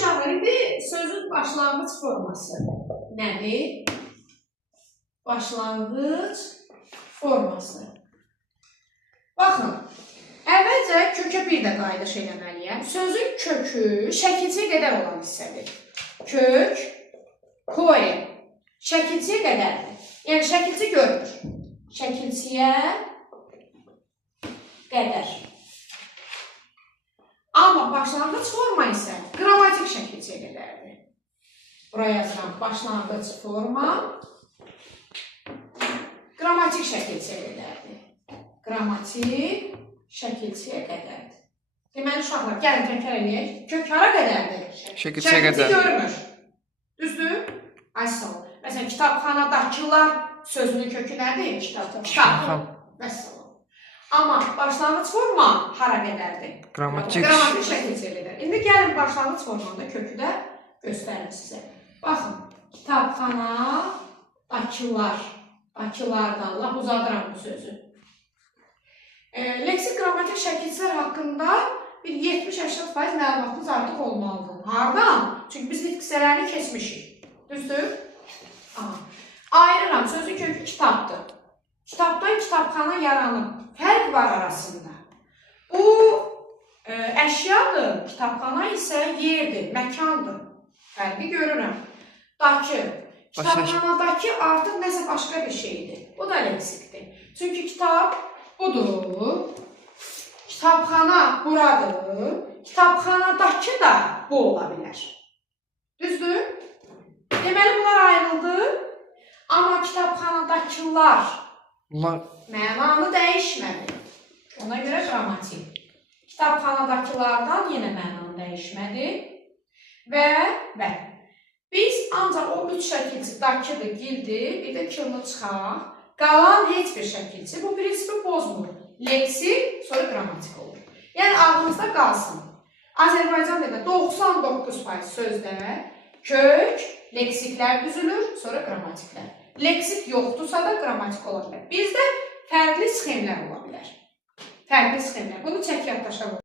uşaqlar, indi sözün başlanğıc forması nədir? Başlanğıc forması. Baxın, əvvəlcə kökə bir də qayıdış eləməliyəm. Sözün kökü şəkilçiyə qədər olan hissədir. Kök, kore, şəkilçiyə qədərdir. Yəni, şəkilçi görmür. Şəkilçiyə qədər. Amma başlanğıc forma isə qrammatik şəkilçiyə qədərdir. Buraya yazıram, başlanğıc forma qrammatik şəkilçiyə qədərdir. Qrammatik şəkilçiyə qədərdir. Deməli, uşaqlar, gəlin təkrar edək. Kök hara qədərdir? Şəkilçiyə qədər. Şəkilçi görmür. Düzdür? Ay sağ ol. Məsələn, kitabxanadakılar sözünün kökü nədir? Kitab. Məsələn. Amma başlanğıc forma hara qədərdir? Qrammatik şəkilçiyə qədər. İndi gəlin başlanğıc formanda kökü də göstərim sizə. Baxın, kitabxanadakılar. Bakılardan, lap uzadıram bu sözü. Leksik qrammatik şəkilçilər haqqında bir 70-80% məlumatınız artıq olmalıdır. Hardan? Çünki biz nitq hissələrini keçmişik. Düzdür? Ayırıram. Sözün kökü kitabdır. Kitabdan kitabxana yaranıb. Fərq var arasında. Bu əşyadır. Kitabxana isə yerdir, məkandır. Fərqi görürəm. Dakı. Kitabxanadakı artıq nəsə başqa bir şeydir. Bu da leksikdir. Çünki kitab budur. Kitabxana buradır. Kitabxanadakı da bu ola bilər. Düzdür? Deməli, bunlar ayrıldı. Amma kitabxanadakılar mənanı dəyişmədi. Ona görə qrammatik. Kitabxanadakılardan yenə mənanı dəyişmədi. Və biz ancaq o üç şəkilçi dakıdır, gildir, bir də kılını çıxaq. Qalan heç bir şəkilçi bu prinsipi pozmur. Leksik, sonra qrammatik olur. Yəni, ağlınızda qalsın. Azərbaycan dilində 99% sözdə kök, leksiklər düzülür, sonra qrammatiklər. Leksik yoxdursa da qrammatik ola bilər. Bizdə fərqli sxemlər ola bilər. Fərqli sxemlər. Bunu çək yaddaşa qoyun.